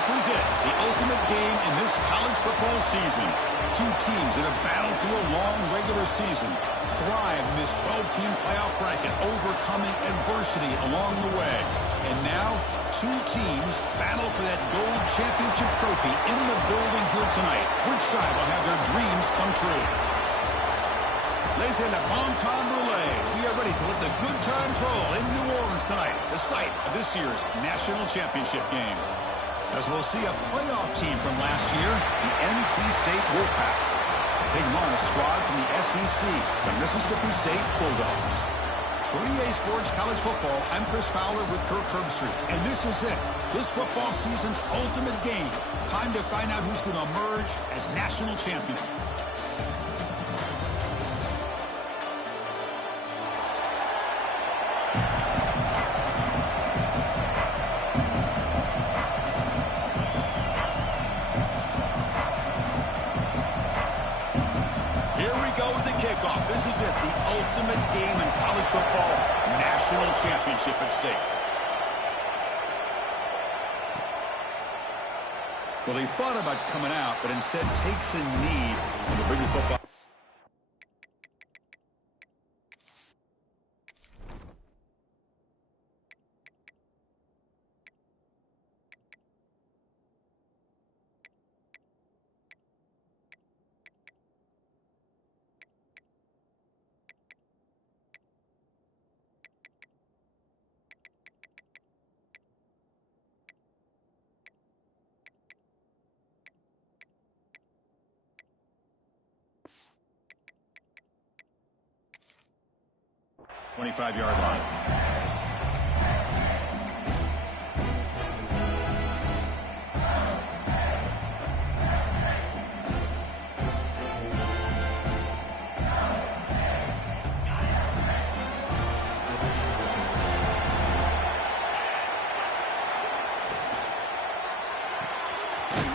This is it, the ultimate game in this college football season. Two teams that have battled through a long regular season, thrive in this 12-team playoff bracket, overcoming adversity along the way. And now, two teams battle for that gold championship trophy in the building here tonight. Which side will have their dreams come true? Ladies and gentlemen, bon temps roulette. We are ready to let the good times roll in New Orleans tonight, the site of this year's national championship game. As we'll see a playoff team from last year, the NC State Wolfpack, taking on a squad from the SEC, the Mississippi State Bulldogs. For EA Sports College Football, I'm Chris Fowler with Kirk Herbstreit, and this is it, this football season's ultimate game. Time to find out who's going to emerge as national champion. This is it, the ultimate game in college football, national championship at stake. Well, he thought about coming out, but instead takes a knee to bring the football. Yard line.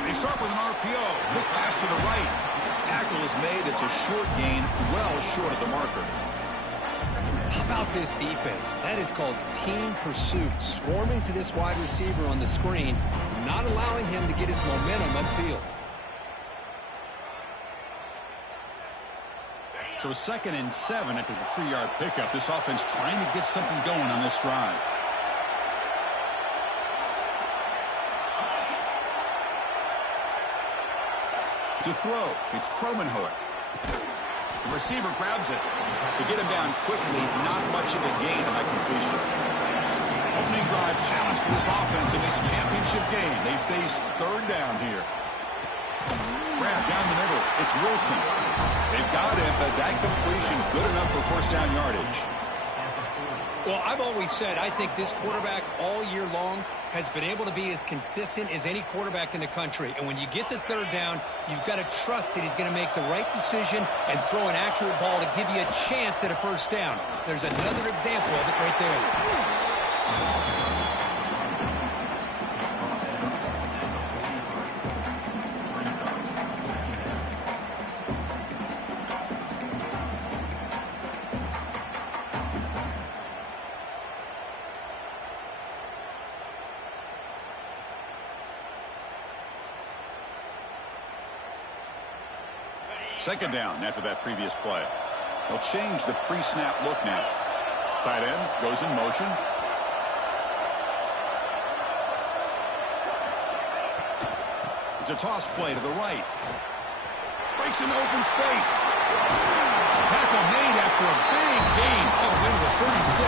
They start with an RPO. Quick pass to the right. Tackle is made. It's a short gain, well short of the marker. How about this defense? That is called team pursuit. Swarming to this wide receiver on the screen, not allowing him to get his momentum upfield. So 2nd and 7 after the 3-yard pickup. This offense trying to get something going on this drive. To throw, it's Kromenhoek. The receiver grabs it. To get him down quickly, not much of a gain on that completion. Opening drive challenge for this offense in this championship game. They face 3rd down here. Grab down the middle. It's Wilson. They've got it, but that completion good enough for 1st down yardage. Well, I've always said I think this quarterback all year long has been able to be as consistent as any quarterback in the country. And when you get to 3rd down, you've got to trust that he's going to make the right decision and throw an accurate ball to give you a chance at a 1st down. There's another example of it right there. Second down after that previous play. They'll change the pre-snap look now. Tight end goes in motion. It's a toss play to the right. Breaks into open space. Tackle made after a big gain. Oh, into the 36.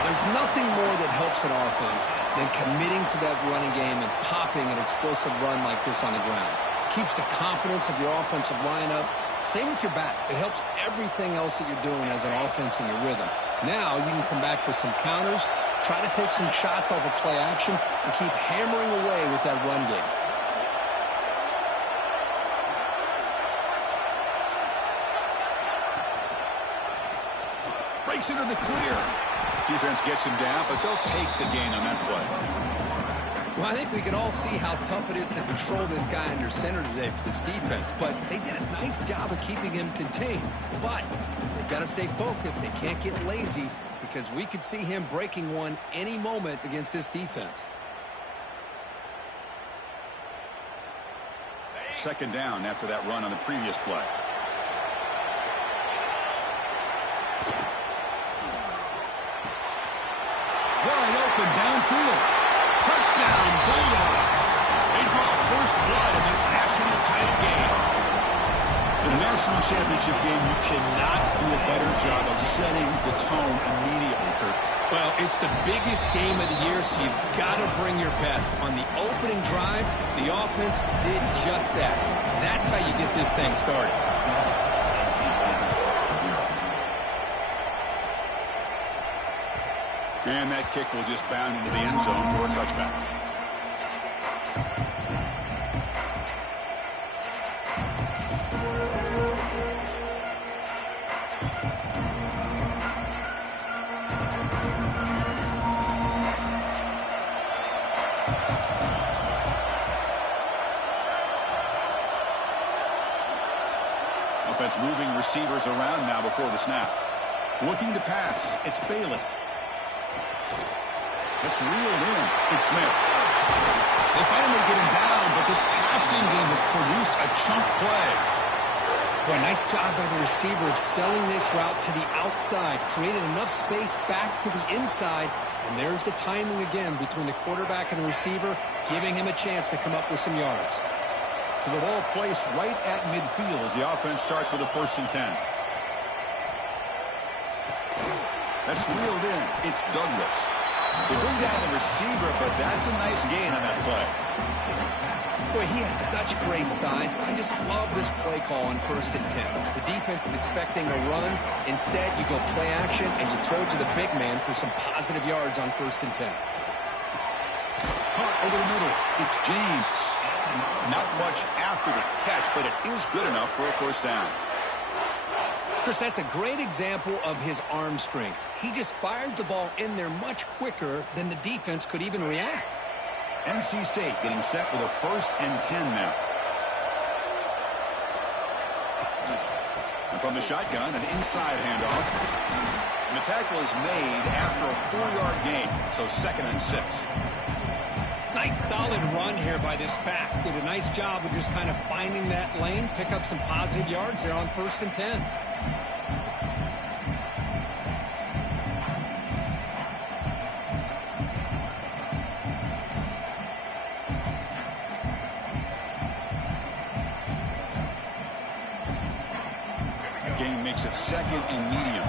There's nothing more that helps an offense than committing to that running game and popping an explosive run like this on the ground. Keeps the confidence of your offensive lineup. Same with your back. It helps everything else that you're doing as an offense in your rhythm. Now you can come back with some counters, try to take some shots off of play action, and keep hammering away with that run game. Breaks into the clear. Defense gets him down, but they'll take the gain on that play. Well, I think we can all see how tough it is to control this guy under center today for this defense, but they did a nice job of keeping him contained. But they've got to stay focused. They can't get lazy because we could see him breaking one any moment against this defense. second down after that run on the previous play. Wide open downfield. Touchdown, Bulldogs. They draw first blood in this national title game. In a national championship game, you cannot do a better job of setting the tone immediately, Kurt. Well, it's the biggest game of the year, so you've got to bring your best. On the opening drive, the offense did just that. That's how you get this thing started. And that kick will just bound into the end zone for a touchback. Offense moving receivers around now before the snap. Looking to pass. It's Bailey. It's reeled in. It's Smith. They finally get him down, but this passing game has produced a chunk play. Boy, nice job by the receiver of selling this route to the outside. Created enough space back to the inside. And there's the timing again between the quarterback and the receiver, giving him a chance to come up with some yards. So the ball placed right at midfield as the offense starts with a 1st and 10. That's reeled in. It's Douglas. They bring down the receiver, but that's a nice gain on that play. Boy, he has such great size. I just love this play call on 1st and 10. The defense is expecting a run. Instead, you go play action, and you throw to the big man for some positive yards on 1st and 10. Caught over the middle. It's James. Not much after the catch, but it is good enough for a 1st down. Chris, that's a great example of his arm strength. He just fired the ball in there much quicker than the defense could even react. NC State getting set with a 1st and 10 now. And from the shotgun, an inside handoff. And the tackle is made after a 4-yard gain, so 2nd and 6. Nice solid run here by this back. Did a nice job of just kind of finding that lane, pick up some positive yards there on 1st and 10. Game makes it 2nd and medium.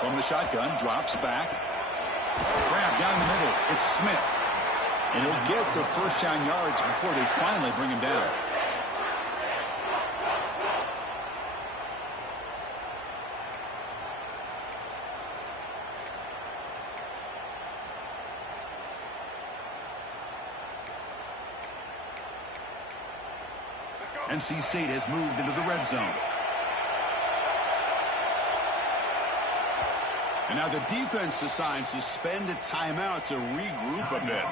From the shotgun, drops back. Grab down the middle. It's Smith. And he'll get the 1st down yards before they finally bring him down. NC State has moved into the red zone. And now the defense decides to spend a timeout to regroup a bit.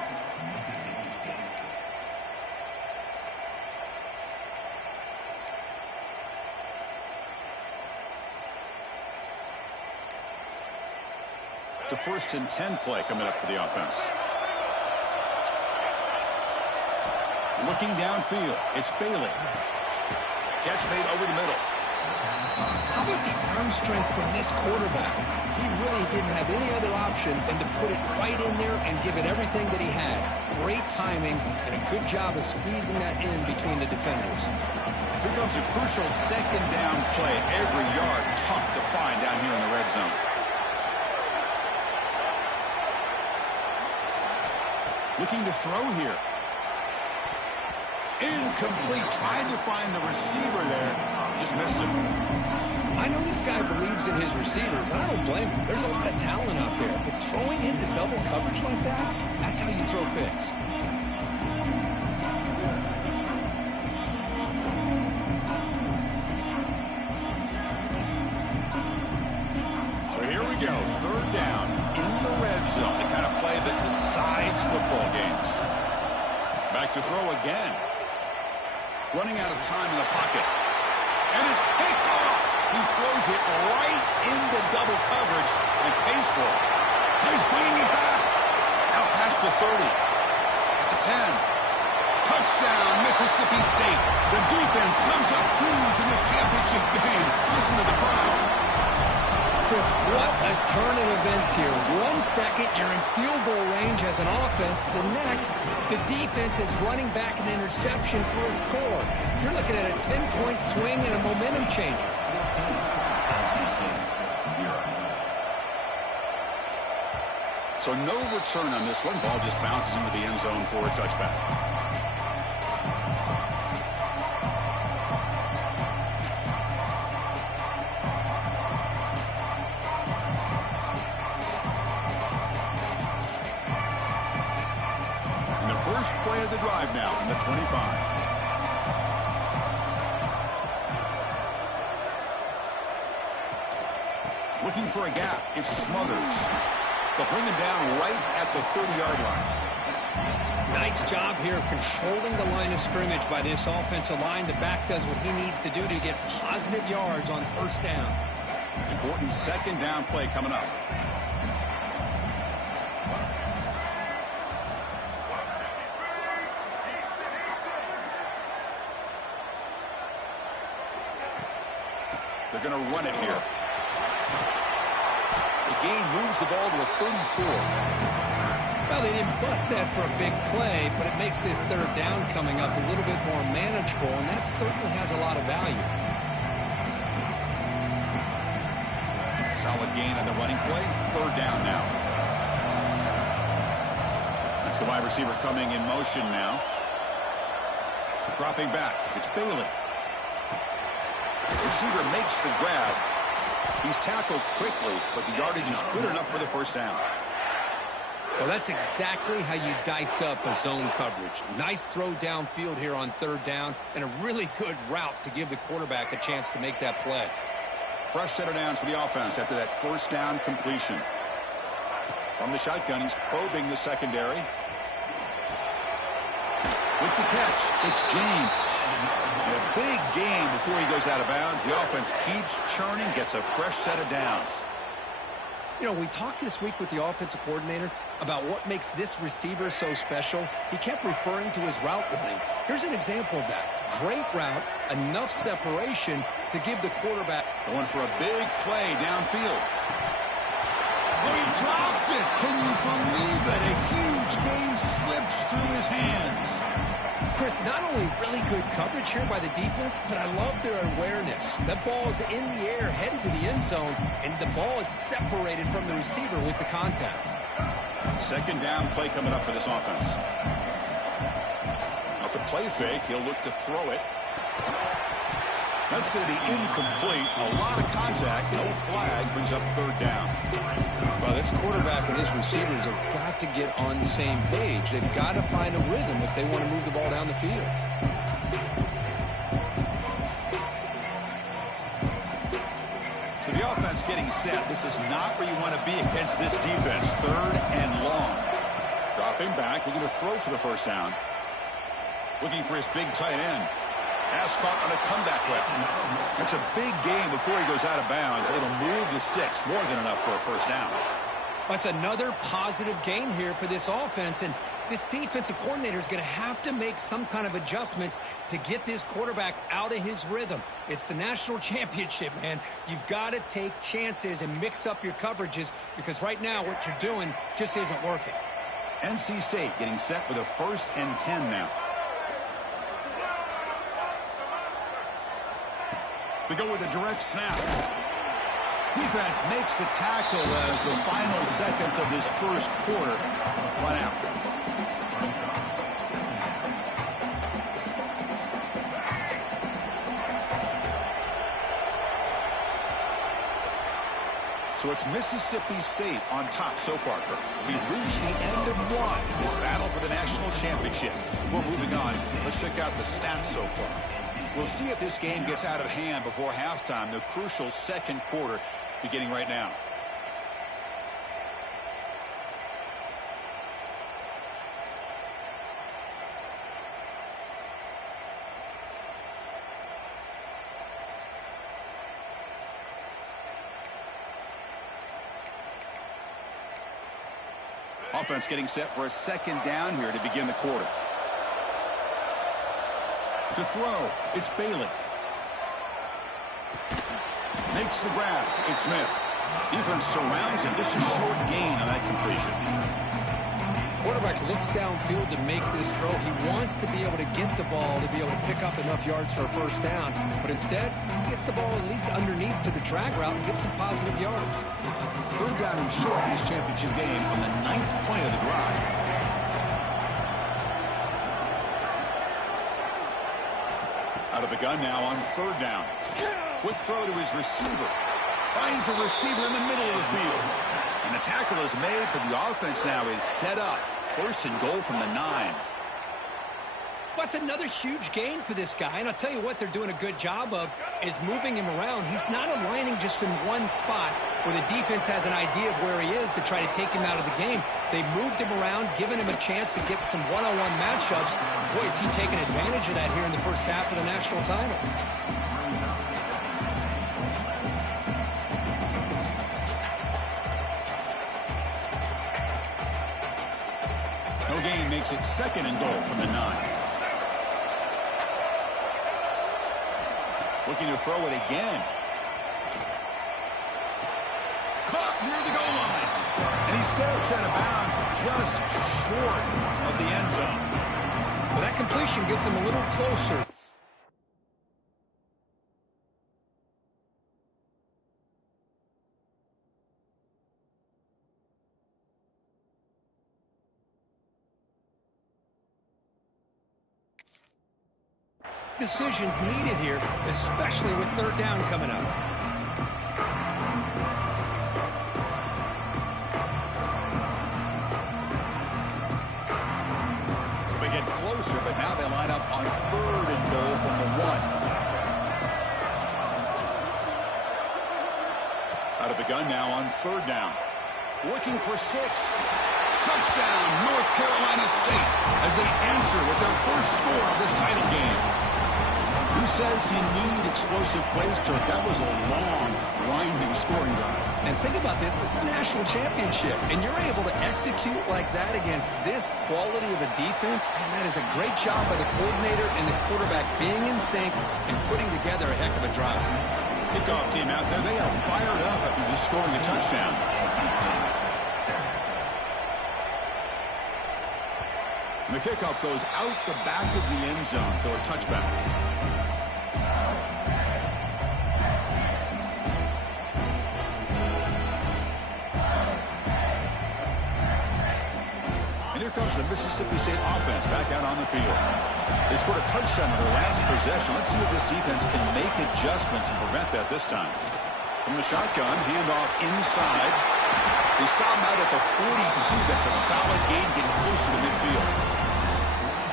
It's a 1st and 10 play coming up for the offense. Looking downfield, it's Bailey. Catch made over the middle. How about the arm strength from this quarterback? He really didn't have any other option than to put it right in there and give it everything that he had. Great timing and a good job of squeezing that in between the defenders. Here comes a crucial 2nd down play. Every yard tough to find down here in the red zone. Looking to throw here. Incomplete. Tried to find the receiver there. Just missed him. I know this guy believes in his receivers. I don't blame him. There's a lot of talent out there. But throwing into double coverage like that, that's how you throw picks. So here we go. 3rd down in the red zone. The kind of play that decides football games. Back to throw again. Running out of time in the pocket. And it's picked off. He throws it right into double coverage and pays for it. He's bringing it back. Out past the 30. At the 10. Touchdown, Mississippi State. The defense comes up huge in this championship game. Listen to the crowd. Chris, what a turn of events here. 1 second, you're in field goal range as an offense. The next, the defense is running back an interception for a score. You're looking at a 10-point swing and a momentum changer. So no return on this one. Ball just bounces into the end zone for a touchback. First play of the drive now from the 25. Looking for a gap. It's Smothers. They'll bring him down right at the 30-yard line. Nice job here of controlling the line of scrimmage by this offensive line. The back does what he needs to do to get positive yards on first down. Important second down play coming up. They're going to run it here. The gain moves the ball to the 34. Well, they didn't bust that for a big play, but it makes this third down coming up a little bit more manageable, and that certainly has a lot of value. Solid gain on the running play. Third down now. That's the wide receiver coming in motion now. Dropping back. It's Bailey. The receiver makes the grab. He's tackled quickly, but the yardage is good enough for the first down. Well, that's exactly how you dice up a zone coverage. Nice throw downfield here on third down, and a really good route to give the quarterback a chance to make that play. Fresh set of downs for the offense after that first down completion. From the shotgun, he's probing the secondary. With the catch, it's James. And a big gain before he goes out of bounds. The offense keeps churning, gets a fresh set of downs. You know, we talked this week with the offensive coordinator about what makes this receiver so special. He kept referring to his route running. Here's an example of that. Great route, enough separation to give the quarterback. Going for a big play downfield. Oh, he dropped it. Can you believe it? A huge gain slips through his hands. Chris, not only really good coverage here by the defense, but I love their awareness. That ball is in the air, headed to the end zone, and the ball is separated from the receiver with the contact. Second down play coming up for this offense. Off the play fake, he'll look to throw it. That's going to be incomplete. A lot of contact, no flag, brings up third down. Well, this quarterback and his receivers have got to get on the same page. They've got to find a rhythm if they want to move the ball down the field. So the offense getting set. This is not where you want to be against this defense. Third and long. Dropping back, looking to throw for the first down. Looking for his big tight end. Pass caught on a comeback weapon. That's a big gain before he goes out of bounds. It'll move the sticks, more than enough for a first down. That's another positive gain here for this offense, and this defensive coordinator is going to have to make some kind of adjustments to get this quarterback out of his rhythm. It's the national championship, man. You've got to take chances and mix up your coverages because right now what you're doing just isn't working. NC State getting set with a 1st and 10 now. They go with a direct snap. Defense makes the tackle as the final seconds of this first quarter run out. So it's Mississippi State on top so far, Kirk. We've reached the end of one in this battle for the national championship. Before moving on, let's check out the stats so far. We'll see if this game gets out of hand before halftime, the crucial second quarter beginning right now. Offense getting set for a second down here to begin the quarter. To throw, it's Bailey. Makes the grab. It's Smith. Defense surrounds him. Just a short gain on that completion. Quarterback looks downfield to make this throw. He wants to be able to get the ball to be able to pick up enough yards for a first down. But instead, he gets the ball at least underneath to the drag route and gets some positive yards. Third down and short in this championship game on the 9th play of the drive. Out of the gun now on third down. Quick throw to his receiver. Finds a receiver in the middle of the field. And the tackle is made, but the offense now is set up. First and goal from the 9. What's another huge gain for this guy? And I'll tell you what they're doing a good job of is moving him around. He's not aligning just in one spot where the defense has an idea of where he is to try to take him out of the game. They moved him around, giving him a chance to get some one-on-one matchups. Boy, is he taking advantage of that here in the first half of the national title. No gain makes it second and goal from the 9. Looking to throw it again. Caught near the goal line. And he steps out of bounds just short of the end zone. Well, that completion gets him a little closer. Decisions needed here, especially with third down coming up. We get closer, but now they line up on third and goal from the 1. Out of the gun now on third down. Looking for 6. Touchdown, North Carolina State, as they answer with their first score of this title game. Who says you need explosive plays, Kirk? That was a long, grinding scoring drive. And think about this. This is a national championship, and you're able to execute like that against this quality of a defense, and that is a great job by the coordinator and the quarterback being in sync and putting together a heck of a drive. Kickoff team out there, they are fired up after just scoring a touchdown. And the kickoff goes out the back of the end zone, so a touchback. And here comes the Mississippi State offense back out on the field. They scored a touchdown in their last possession. Let's see if this defense can make adjustments and prevent that this time. From the shotgun, handoff inside. They stop him out at the 42. That's a solid gain, getting closer to midfield.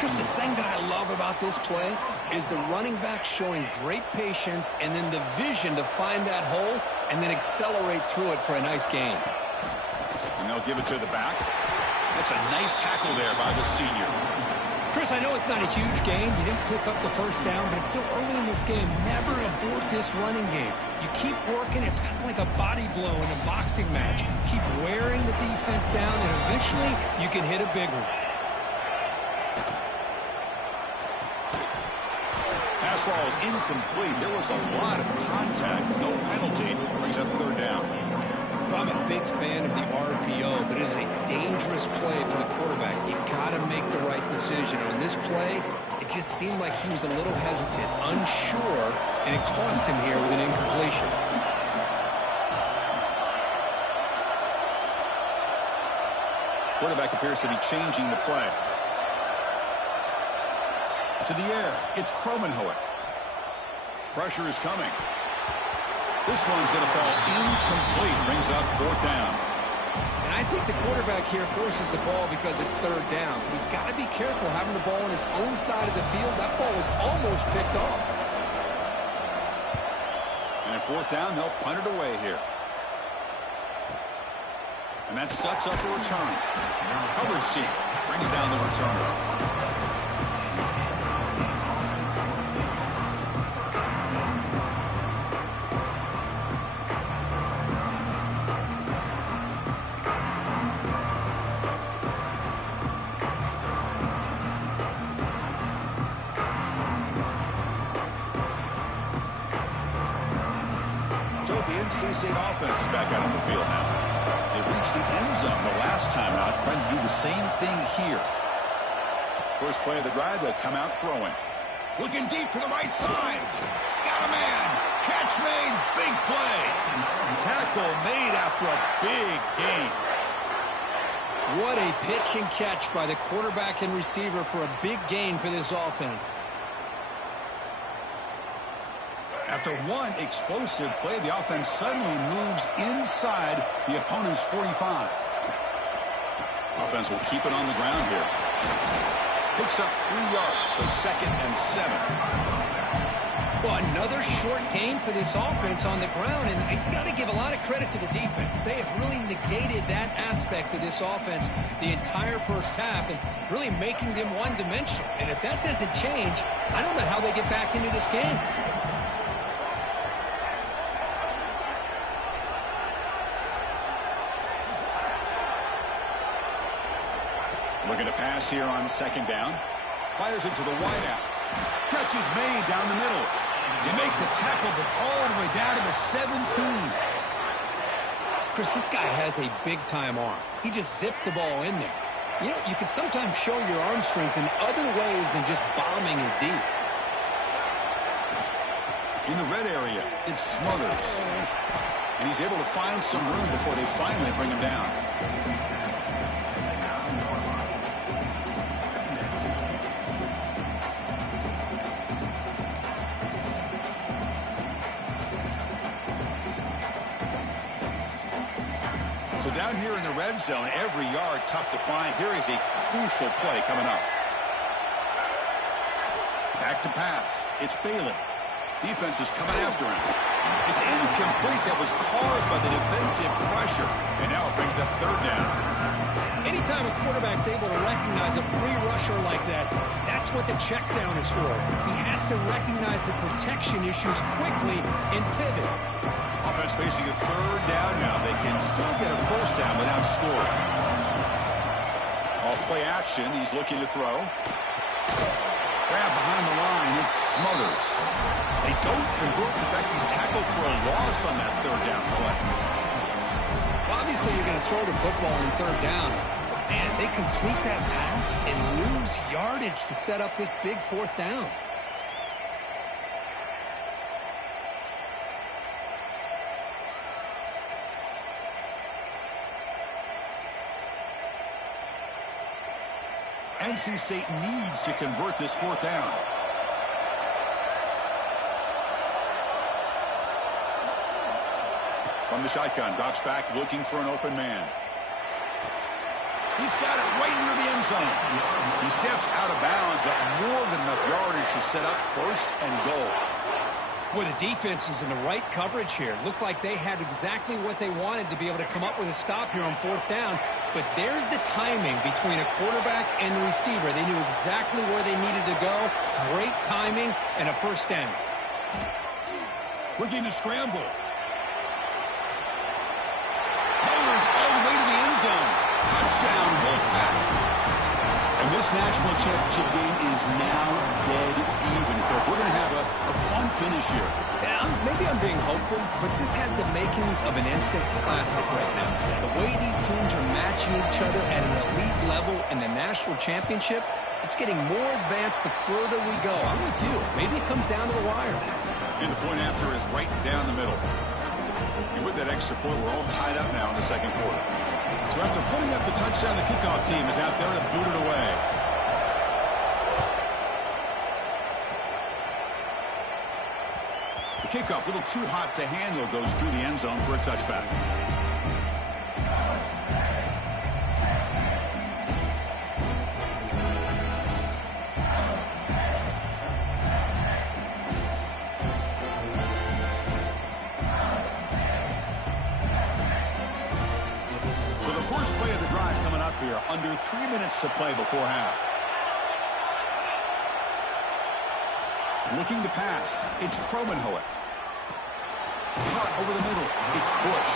Chris, the thing that I love about this play is the running back showing great patience and then the vision to find that hole and then accelerate through it for a nice gain. And they'll give it to the back. That's a nice tackle there by the senior. Chris, I know it's not a huge gain. You didn't pick up the first down, but it's still early in this game. Never abort this running game. You keep working. It's kind of like a body blow in a boxing match. Keep wearing the defense down, and eventually you can hit a big one. Pass ball is incomplete. There was a lot of contact. No penalty. Brings up third down. I'm a big fan of the RPO, but it is a dangerous play for the quarterback. You got to make the right decision. On this play, it just seemed like he was a little hesitant, unsure, and it cost him here with an incompletion. Quarterback appears to be changing the play. To the air, it's Kromenhoek. Pressure is coming. This one's going to fall incomplete. Brings up fourth down. And I think the quarterback here forces the ball because it's third down. He's got to be careful having the ball on his own side of the field. That ball was almost picked off. And at fourth down, they'll punt it away here. And that sets up a return. Coverage team brings down the returner. NC State offense is back out on the field now. They reached the end zone the last time out, trying to do the same thing here. First play of the drive, they'll come out throwing. Looking deep to the right side. Got a man. Catch made. Big play. Tackle made after a big gain. What a pitch and catch by the quarterback and receiver for a big gain for this offense. After one explosive play, the offense suddenly moves inside the opponent's 45. Offense will keep it on the ground here. Picks up 3 yards, so 2nd and 7. Well, another short gain for this offense on the ground, and you got to give a lot of credit to the defense. They have really negated that aspect of this offense the entire first half and really making them one-dimensional. And if that doesn't change, I don't know how they get back into this game. Looking to pass here on 2nd down. Fires it to the wideout. Catch is made down the middle. They make the tackle, but all the way down to the 17. Chris, this guy has a big-time arm. He just zipped the ball in there. You know, you can sometimes show your arm strength in other ways than just bombing it deep. In the red area, it's Smothers. And he's able to find some room before they finally bring him down. So down here in the red zone, every yard tough to find. Here is a crucial play coming up. Back to pass. It's Bailey. Defense is coming after him. It's incomplete. That was caused by the defensive pressure. And now it brings up 3rd down. Anytime a quarterback's able to recognize a free rusher like that, that's what the check down is for. He has to recognize the protection issues quickly and pivot. Offense facing a 3rd down now. They can still get a 1st down without scoring. Off play action. He's looking to throw. Grab behind the line. It's Smothers. They don't convert. In fact, he's tackled for a loss on that 3rd down play. Well, obviously, you're going to throw the football on 3rd down. Man, they complete that pass and lose yardage to set up this big 4th down. NC State needs to convert this 4th down. From the shotgun, drops back, looking for an open man. He's got it right near the end zone. He steps out of bounds, but more than enough yardage to set up 1st and goal. Boy, the defense is in the right coverage here. Looked like they had exactly what they wanted to be able to come up with a stop here on 4th down. But there's the timing between a quarterback and the receiver. They knew exactly where they needed to go. Great timing and a 1st down. Looking to scramble. Mowers all the way to the end zone. Touchdown, Wolfpack. And this national championship game is now dead even, Kirk. We're going to have a fun finish here. Yeah, maybe I'm being hopeful, but this has the makings of an instant classic right now. The way these teams are matching each other at an elite level in the national championship, it's getting more advanced the further we go. I'm with you. Maybe it comes down to the wire. And the point after is right down the middle. And with that extra point, we're all tied up now in the 2nd quarter. So after putting up the touchdown, the kickoff team is out there to boot it away. The kickoff, a little too hot to handle, goes through the end zone for a touchback. So the first play of the drive coming up here, under 3 minutes to play before half. Looking to pass, it's Kromenhoek. Caught over the middle, it's Bush.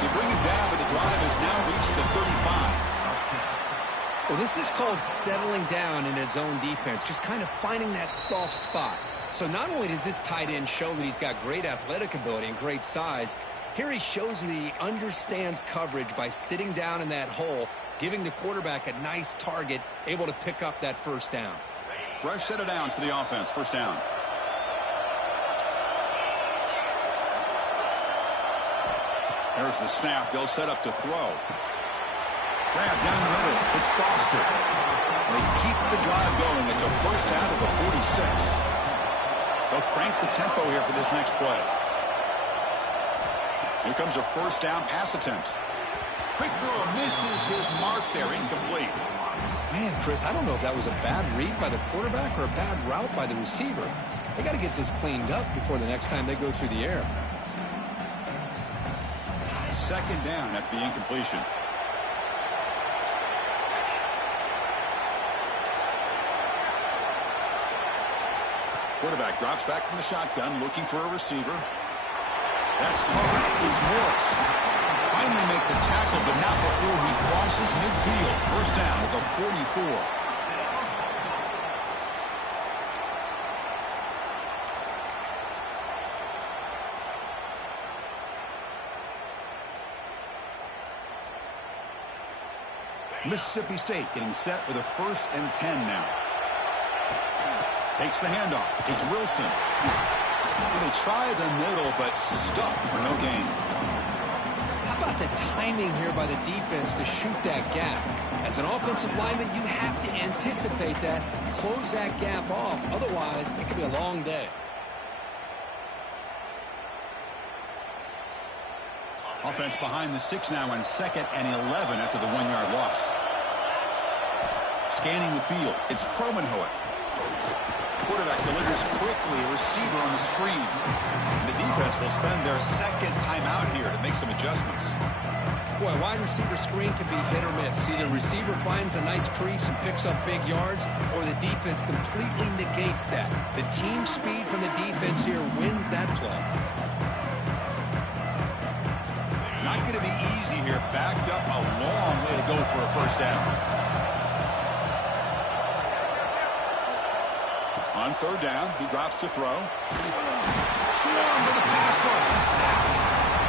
They bring it down, but the drive has now reached the 35. Well, this is called settling down in his own defense, just kind of finding that soft spot. So not only does this tight end show that he's got great athletic ability and great size, here he shows that he understands coverage by sitting down in that hole, giving the quarterback a nice target, able to pick up that first down. Fresh set of downs for the offense. First down. There's the snap. They'll set up to throw. Grab down the middle. It's Foster. They keep the drive going. It's a first down at the 46. They'll crank the tempo here for this next play. Here comes a first down pass attempt. Quick throw misses his mark there. Incomplete. Man, Chris, I don't know if that was a bad read by the quarterback or a bad route by the receiver. They got to get this cleaned up before the next time they go through the air. Second down after the incompletion. Quarterback drops back from the shotgun, looking for a receiver. That's caught. It's Morris. Finally make the tackle, but not before he crosses midfield. First down at the 44. Mississippi State getting set with a 1st and 10 now. Takes the handoff. It's Wilson. Well, they try the middle, but stuffed for no gain. How about the timing here by the defense to shoot that gap? As an offensive lineman, you have to anticipate that, close that gap off. Otherwise, it could be a long day. Offense behind the 6 now on 2nd and 11 after the 1-yard loss. Scanning the field. It's Kromenhoek. Quarterback delivers quickly. A receiver on the screen. The defense will spend their 2nd timeout here to make some adjustments. Boy, wide receiver screen can be hit or miss. Either receiver finds a nice crease and picks up big yards, or the defense completely negates that. The team speed from the defense here wins that play. Not going to be easy here. Backed up a long way to go for a first down. On 3rd down, he drops to throw. Swarmed by the pass rush. He's sacked.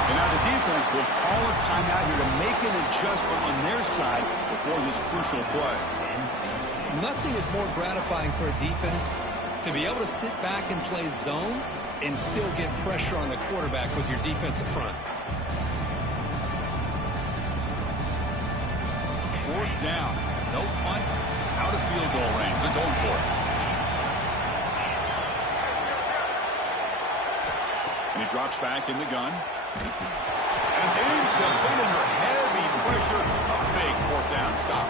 And now the defense will call a timeout here to make an adjustment on their side before this crucial play. Nothing is more gratifying for a defense to be able to sit back and play zone and still get pressure on the quarterback with your defensive front. 4th down. No punt. Out of field goal range. They're going for it. And he drops back in the gun. And it's incomplete under heavy pressure. A big 4th down stop.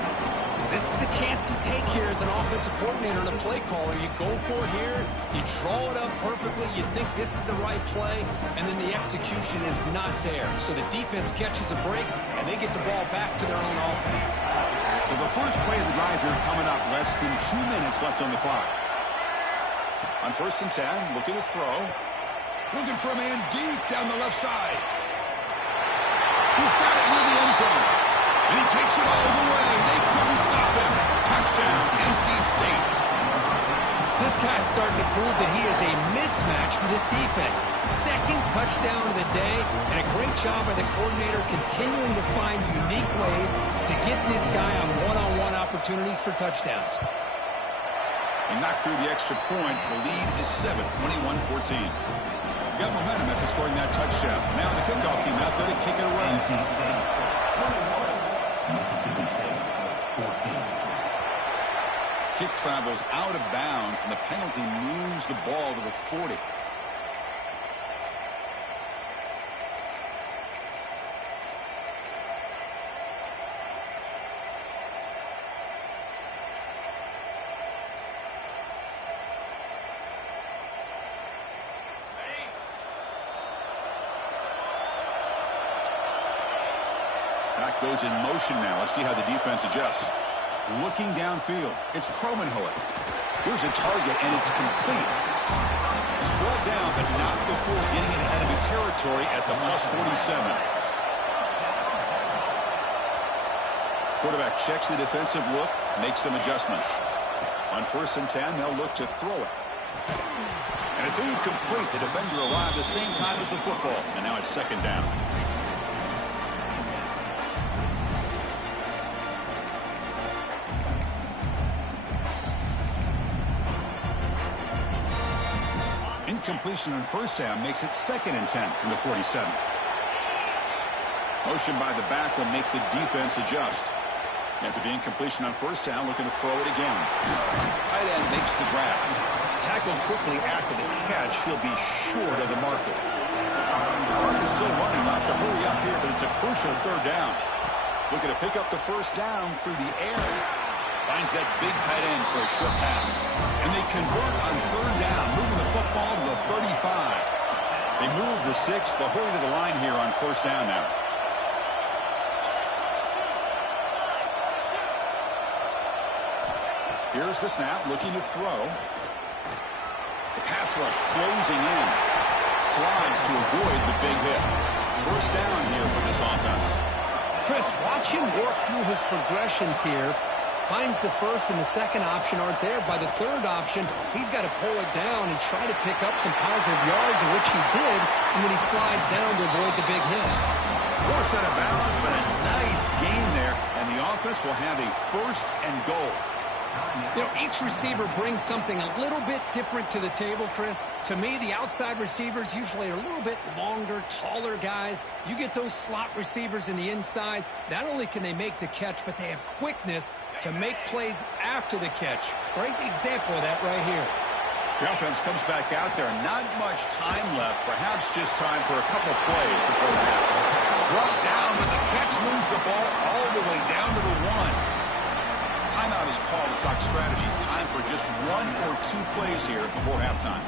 This is the chance you take here as an offensive coordinator and a play caller. You go for it here. You draw it up perfectly. You think this is the right play. And then the execution is not there. So the defense catches a break, and they get the ball back to their own offense. So the first play of the drive here coming up. Less than 2 minutes left on the clock. On 1st and 10, looking to throw. Looking for a man deep down the left side. He's got it near the end zone. And he takes it all the way. They couldn't stop him. Touchdown, NC State. This guy's starting to prove that he is a mismatch for this defense. 2nd touchdown of the day, and a great job by the coordinator continuing to find unique ways to get this guy on one-on-one opportunities for touchdowns. He knocked through the extra point. The lead is 7, 21-14. Got momentum after scoring that touchdown. Now the kickoff team out there to kick it away. Kick travels out of bounds, and the penalty moves the ball to the 40. Back goes in motion now. Let's see how the defense adjusts. Looking downfield. It's Kromenhoek. Here's a target, and it's complete. He's brought down, but not before getting into enemy territory at the +47. Quarterback checks the defensive look, makes some adjustments. On 1st and 10, they'll look to throw it. And it's incomplete. The defender arrived the same time as the football. And now it's second down. Incompletion on first down makes it 2nd and 10 from the 47. Motion by the back will make the defense adjust. After the incompletion on first down, looking to throw it again. Tight end makes the grab. Tackled quickly after the catch. He'll be short of the marker. The clock is still running. Not to hurry up here, but it's a crucial third down. Looking to pick up the first down through the air. Finds that big tight end for a short pass. And they convert on third down, moving the football to the 35. They move the 6. They'll hurry to the line here on first down now. Here's the snap, looking to throw. The pass rush closing in. Slides to avoid the big hit. First down here for this offense. Chris, watch him work through his progressions here. Finds the first and the second option aren't there. By the third option, he's got to pull it down and try to pick up some positive yards, of which he did, and then he slides down to avoid the big hit. Force out of bounds, but a nice gain there, and the offense will have a first and goal. You know, each receiver brings something a little bit different to the table, Chris. To me, the outside receivers usually are a little bit longer, taller guys. You get those slot receivers in the inside, not only can they make the catch, but they have quickness to make plays after the catch. Great example of that right here. The offense comes back out there. Not much time left. Perhaps just time for a couple plays before the half. Brought down, but the catch moves the ball all the way down to the 1. Timeout is called to talk strategy. Time for just 1 or 2 plays here before halftime.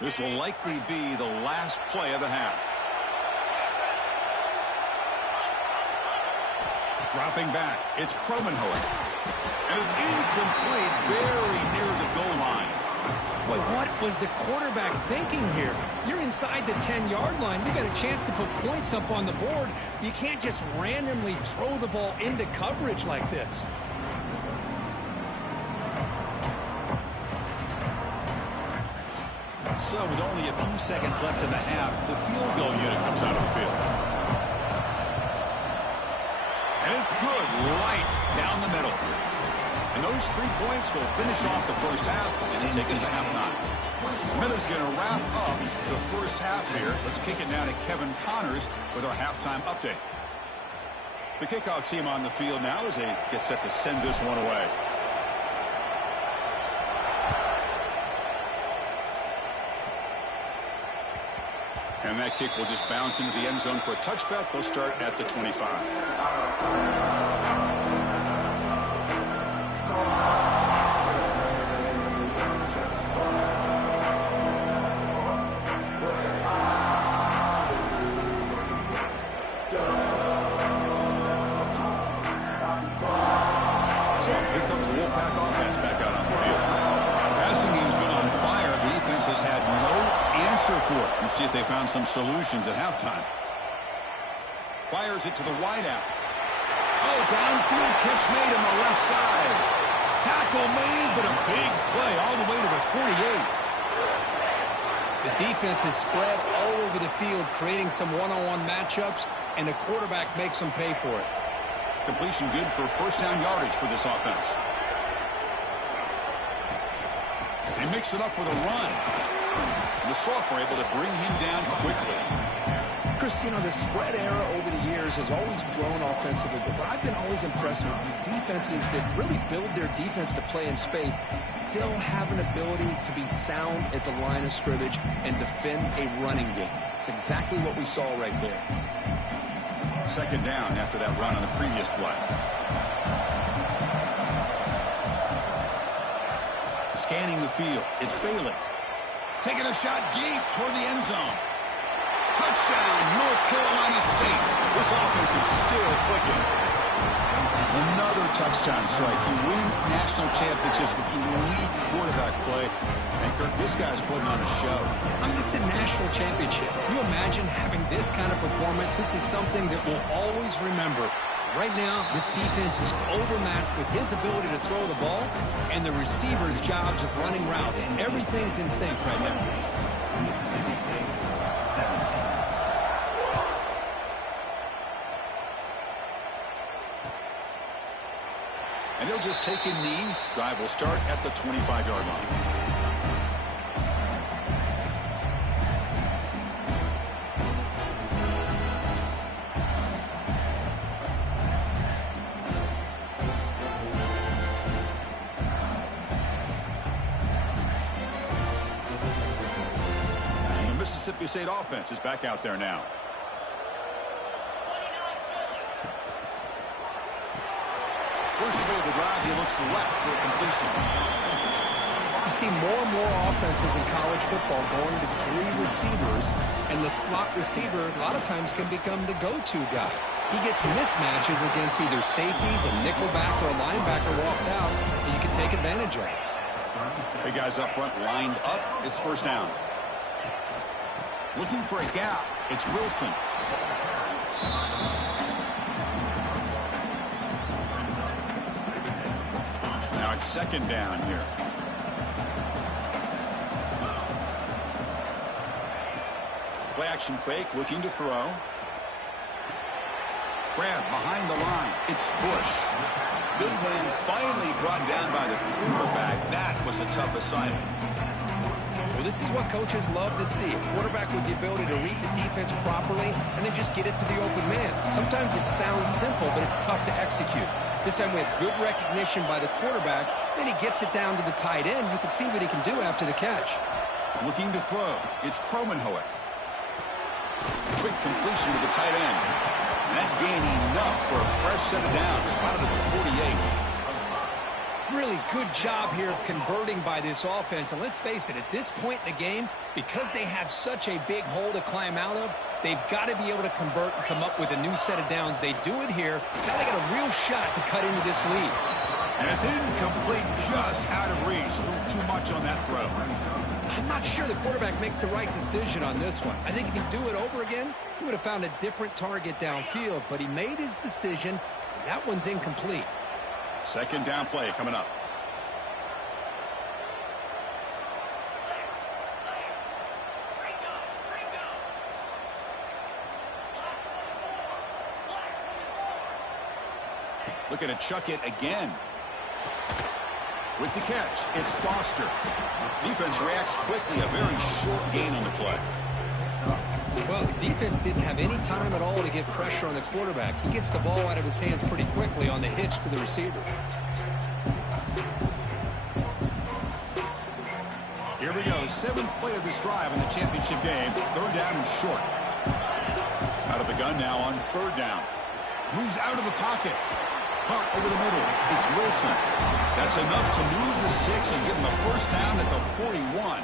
This will likely be the last play of the half. Dropping back, it's Kromenhoek. And it's incomplete, very near the goal line. Boy, what was the quarterback thinking here? You're inside the 10-yard line. You got a chance to put points up on the board. You can't just randomly throw the ball into coverage like this. So with only a few seconds left in the half, the field goal unit comes out on the field. And it's good, right down the middle. And those 3 points will finish off the first half and take us to halftime. Miller's going to wrap up the first half here. Let's kick it now to Kevin Connors with our halftime update. The kickoff team on the field now as they get set to send this one away. And that kick will just bounce into the end zone for a touchback. They'll start at the 25. So here comes the Wolfpack offense back out on the field. Passing game's been on fire. The defense has had no answer for it. And see if they found some solutions at halftime. Fires it to the wideout. Oh, downfield catch made on the left side. Tackle made, but a big play all the way to the 48. The defense is spread all over the field, creating some one-on-one matchups, and the quarterback makes them pay for it. Completion good for first down yardage for this offense. They mix it up with a run. The Salk were able to bring him down quickly. Chris, you know, the spread era over the years has always grown offensively, but what I've been always impressed with defenses that really build their defense to play in space still have an ability to be sound at the line of scrimmage and defend a running game. It's exactly what we saw right there. Second down after that run on the previous play. Scanning the field, it's Bailey. Taking a shot deep toward the end zone. Touchdown, North Carolina State. This offense is still clicking. Another touchdown strike. You win national championships with elite quarterback play. And, Kirk, this guy's putting on a show. I mean, this is a national championship. Can you imagine having this kind of performance? This is something that we'll always remember. Right now, this defense is overmatched with his ability to throw the ball and the receivers' jobs of running routes. Everything's in sync right now. And he'll just take a knee. Drive will start at the 25-yard line. And the Mississippi State offense is back out there now. First play of the drive, he looks left for a completion. You see more and more offenses in college football going to 3 receivers, and the slot receiver a lot of times can become the go-to guy. He gets mismatches against either safeties, a nickelback, or a linebacker walked out, and you can take advantage of it. Hey, guys up front lined up. It's first down. Looking for a gap. It's Wilson. Now it's second down here. Play action fake, looking to throw. Grab behind the line. It's Bush. Big man finally brought down by the quarterback. That was a tough assignment. Well, this is what coaches love to see. A quarterback with the ability to read the defense properly and then just get it to the open man. Sometimes it sounds simple, but it's tough to execute. This time we have good recognition by the quarterback. Then he gets it down to the tight end. You can see what he can do after the catch. Looking to throw. It's Kromenhoek. Quick completion to the tight end. That gain enough for a fresh set of downs. Spotted at the 48. Really good job here of converting by this offense. And let's face it, at this point in the game, because they have such a big hole to climb out of, they've got to be able to convert and come up with a new set of downs. They do it here. Now they got a real shot to cut into this lead. And it's incomplete, just out of reach. A little too much on that throw. I'm not sure the quarterback makes the right decision on this one. I think if he'd do it over again, he would have found a different target downfield. But he made his decision. That one's incomplete. Second down play coming up. Looking to chuck it again. With the catch, it's Foster. Defense reacts quickly. A very short gain on the play. Well, the defense didn't have any time at all to get pressure on the quarterback. He gets the ball out of his hands pretty quickly on the hitch to the receiver. Here we go. 7th play of this drive in the championship game. Third down and short. Out of the gun now on third down. Moves out of the pocket. Caught over the middle. It's Wilson. That's enough to move the sticks and give him a first down at the 41.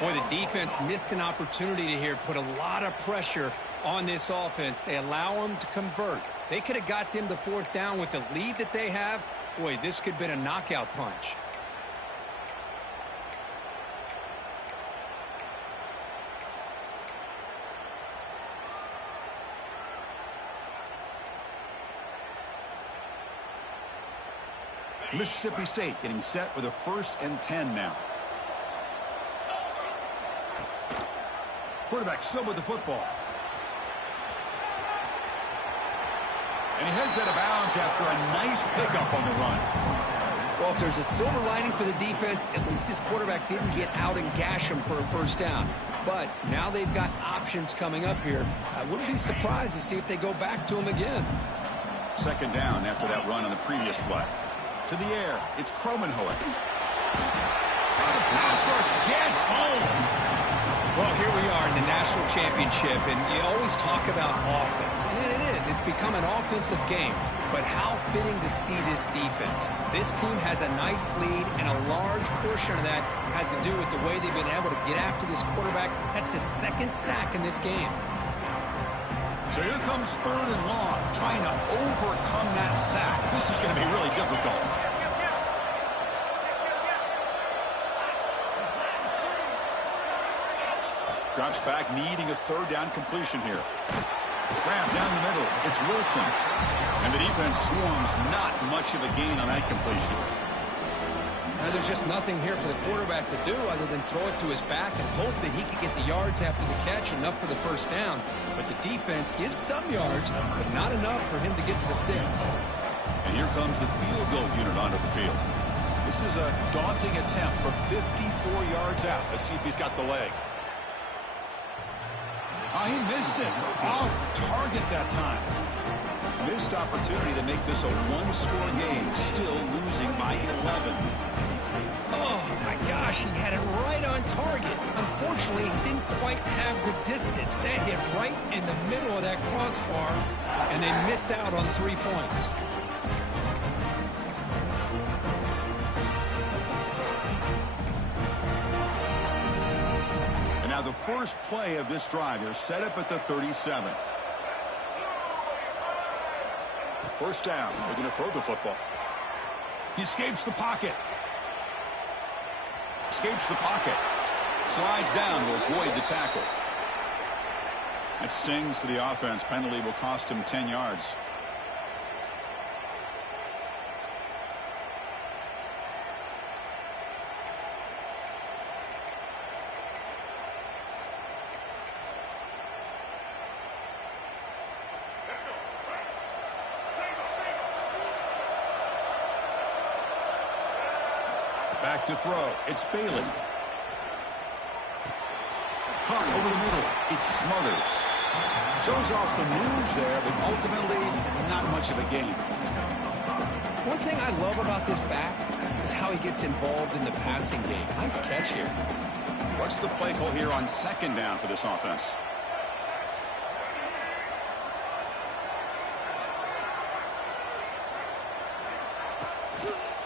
Boy, the defense missed an opportunity to here put a lot of pressure on this offense. They allow them to convert. They could have got them the fourth down with the lead that they have. Boy, this could have been a knockout punch. Mississippi State getting set with a 1st and 10 now. Quarterback still with the football. And he heads out of bounds after a nice pickup on the run. Well, if there's a silver lining for the defense, at least this quarterback didn't get out and gash him for a first down. But now they've got options coming up here. I wouldn't be surprised to see if they go back to him again. Second down after that run on the previous play. To the air, it's Kromenhoek. And the pass rush gets home. Well, here we are in the national championship, and you always talk about offense. And it is. It's become an offensive game. But how fitting to see this defense. This team has a nice lead, and a large portion of that has to do with the way they've been able to get after this quarterback. That's the second sack in this game. So here comes 3rd and long, trying to overcome that sack. This is going to be really difficult. Drops back, needing a 3rd down completion here. Grab down the middle. It's Wilson. And the defense swarms. Not much of a gain on that completion. Now, there's just nothing here for the quarterback to do other than throw it to his back and hope that he could get the yards after the catch, enough for the 1st down. But the defense gives some yards, but not enough for him to get to the sticks. And here comes the field goal unit onto the field. This is a daunting attempt from 54 yards out. Let's see if he's got the leg. Oh, he missed it. Off target that time. Missed opportunity to make this a 1-score game. Still losing by 11. Oh, my gosh, he had it right on target. Unfortunately, he didn't quite have the distance. That hit right in the middle of that crossbar, and they miss out on 3 points. And now the first play of this drive is set up at the 37. 1st down. They're going to throw the football. He escapes the pocket. Escapes the pocket. Slides down to avoid the tackle. That stings for the offense. Penalty will cost him 10 yards. Back to throw. It's Bailey. Caught over the middle. It's Smothers. Shows off the moves there, but ultimately not much of a gain. One thing I love about this back is how he gets involved in the passing game. Nice catch here. What's the play call here on 2nd down for this offense?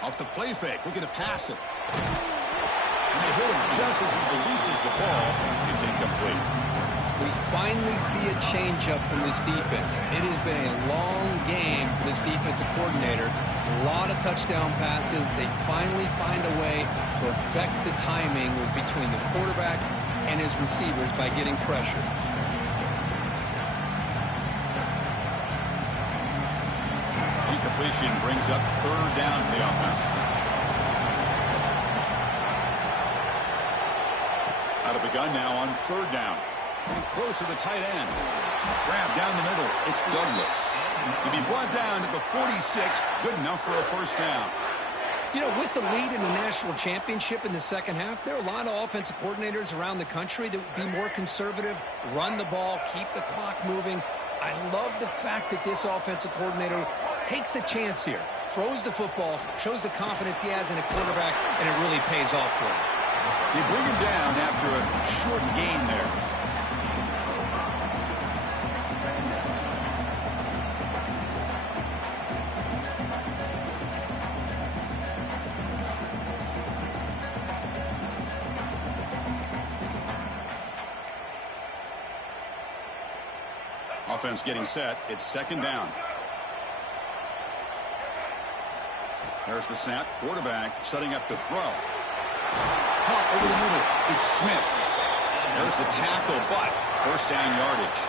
Off the play fake, looking to pass it. And they hit him just as he releases the ball. It's incomplete. We finally see a change-up from this defense. It has been a long game for this defensive coordinator. A lot of touchdown passes. They finally find a way to affect the timing between the quarterback and his receivers by getting pressure. Incompletion brings up 3rd down for the offense. Out of the gun now on 3rd down. Close to the tight end. Grab down the middle. It's Douglas. He'll be brought down at the 46. Good enough for a 1st down. You know, with the lead in the national championship in the 2nd half, there are a lot of offensive coordinators around the country that would be more conservative, run the ball, keep the clock moving. I love the fact that this offensive coordinator takes a chance here, throws the football, shows the confidence he has in a quarterback, and it really pays off for him. They bring him down after a short gain there. Offense getting set. It's 2nd down. There's the snap. Quarterback setting up to throw. Caught over the middle. It's Smith. There's the tackle, but 1st down yardage.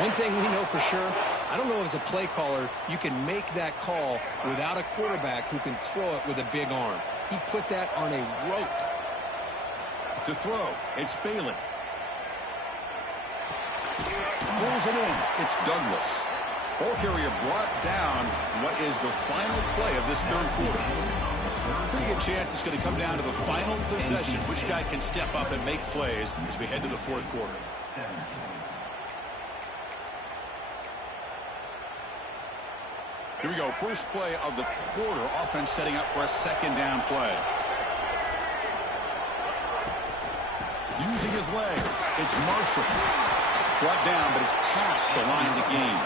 One thing we know for sure, I don't know as a play caller, you can make that call without a quarterback who can throw it with a big arm. He put that on a rope. To throw. It's Bailey. Pulls it in. It's Douglas. Ball carrier brought down. What is the final play of this 3rd quarter? Pretty good chance it's going to come down to the final possession. Which guy can step up and make plays as we head to the 4th quarter? Here we go. First play of the quarter. Offense setting up for a 2nd down play. Using his legs, it's Marshall. Brought down, but it's past the line to gain.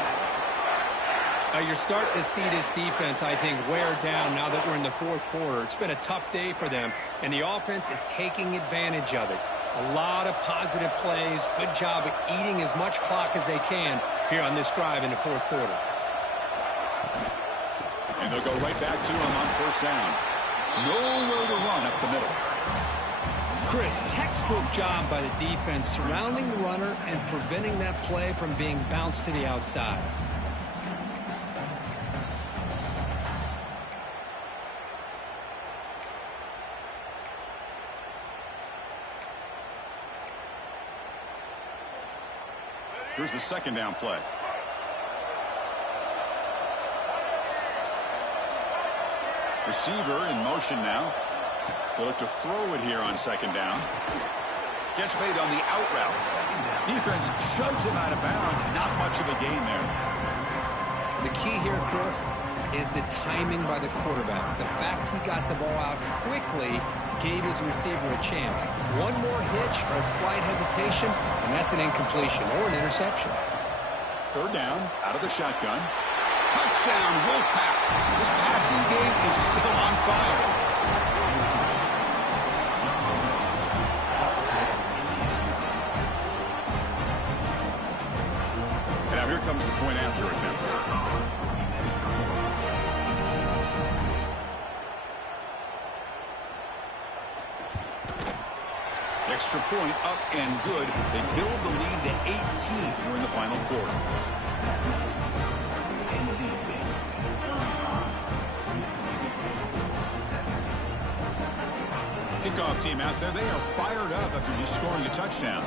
You're starting to see this defense, I think, wear down now that we're in the fourth quarter. It's been a tough day for them, and the offense is taking advantage of it. A lot of positive plays. Good job of eating as much clock as they can here on this drive in the fourth quarter. And they'll go right back to him on first down. Nowhere to run up the middle. Chris, textbook job by the defense surrounding the runner and preventing that play from being bounced to the outside. Here's the second down play. Receiver in motion now. They'll look to throw it here on second down. Gets made on the out route. Defense shoves him out of bounds. Not much of a gain there. The key here, Chris, is the timing by the quarterback. The fact he got the ball out quickly gave his receiver a chance. One more hitch or a slight hesitation, and that's an incompletion or an interception. Third down, out of the shotgun. Touchdown, Wolfpack. This passing game is still on fire. And now here comes the point after attempt. Extra point up and good. They build the lead to 18 here in the final quarter. Kickoff team out there. They are fired up after just scoring a touchdown.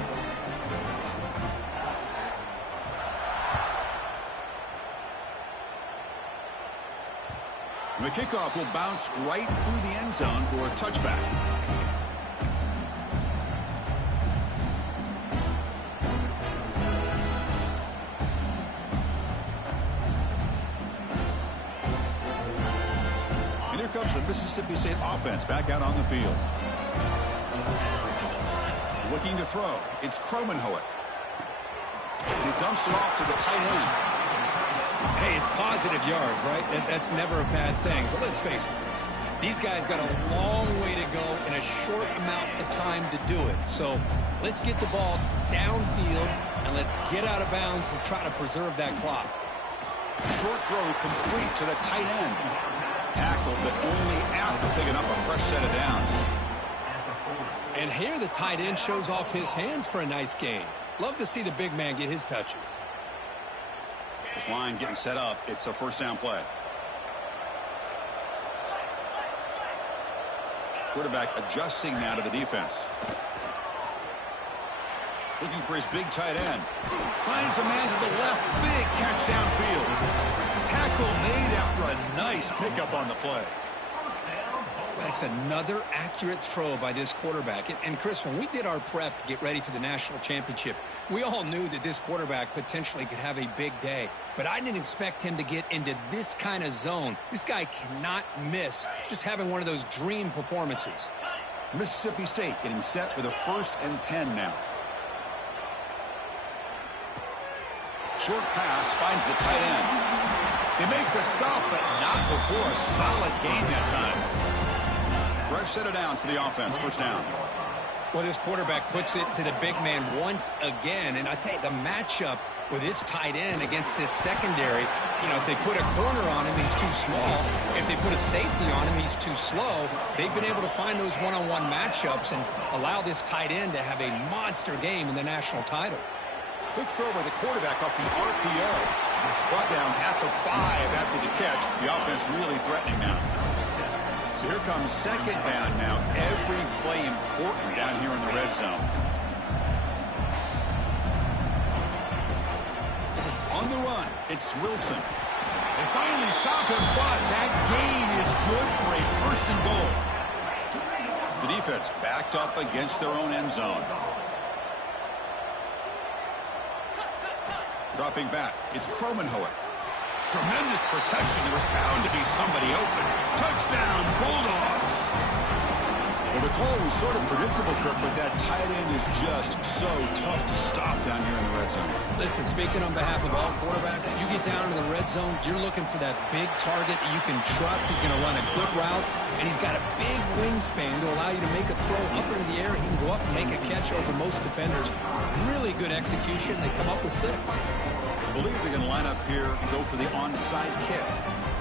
The kickoff will bounce right through the end zone for a touchback. Comes the Mississippi State offense back out on the field. Looking to throw. It's Kromenhoek. And he dumps it off to the tight end. Hey, it's positive yards, right? That's never a bad thing. But let's face it, these guys got a long way to go in a short amount of time to do it. So let's get the ball downfield and let's get out of bounds to try to preserve that clock. Short throw complete to the tight end. Tackled, but only after picking up a fresh set of downs. And here the tight end shows off his hands for a nice gain. Love to see the big man get his touches. This line getting set up. It's a first down play. Quarterback adjusting now to the defense. Looking for his big tight end. Finds a man to the left. Big catch downfield. Tackle made after a nice pickup on the play. That's another accurate throw by this quarterback. And Chris, when we did our prep to get ready for the national championship, we all knew that this quarterback potentially could have a big day. But I didn't expect him to get into this kind of zone. This guy cannot miss just having one of those dream performances. Mississippi State getting set for the 1st and 10 now. Short pass finds the tight end. They make the stop, but not before a solid gain that time. Fresh set of downs for the offense. First down. Well, this quarterback puts it to the big man once again. And I tell you, the matchup with this tight end against this secondary, you know, if they put a corner on him, he's too small. If they put a safety on him, he's too slow. They've been able to find those one-on-one matchups and allow this tight end to have a monster game in the national title. Quick throw by the quarterback off the RPO. Brought down at the 5 after the catch. The offense really threatening now. So here comes second down now. Every play important down here in the red zone. On the run, it's Wilson. They finally stop him, but that gain is good for a 1st and goal. The defense backed up against their own end zone. Dropping back, it's Kromenhoek. Tremendous protection. There was bound to be somebody open. Touchdown, Bulldogs. Well, the call was sort of predictable, Kirk, but that tight end is just so tough to stop down here in the red zone. Listen, speaking on behalf of all quarterbacks, you get down into the red zone, you're looking for that big target that you can trust. He's going to run a good route, and he's got a big wingspan to allow you to make a throw up into the air. He can go up and make a catch over most defenders. Really good execution. They come up with 6. I believe they're going to line up here and go for the onside kick.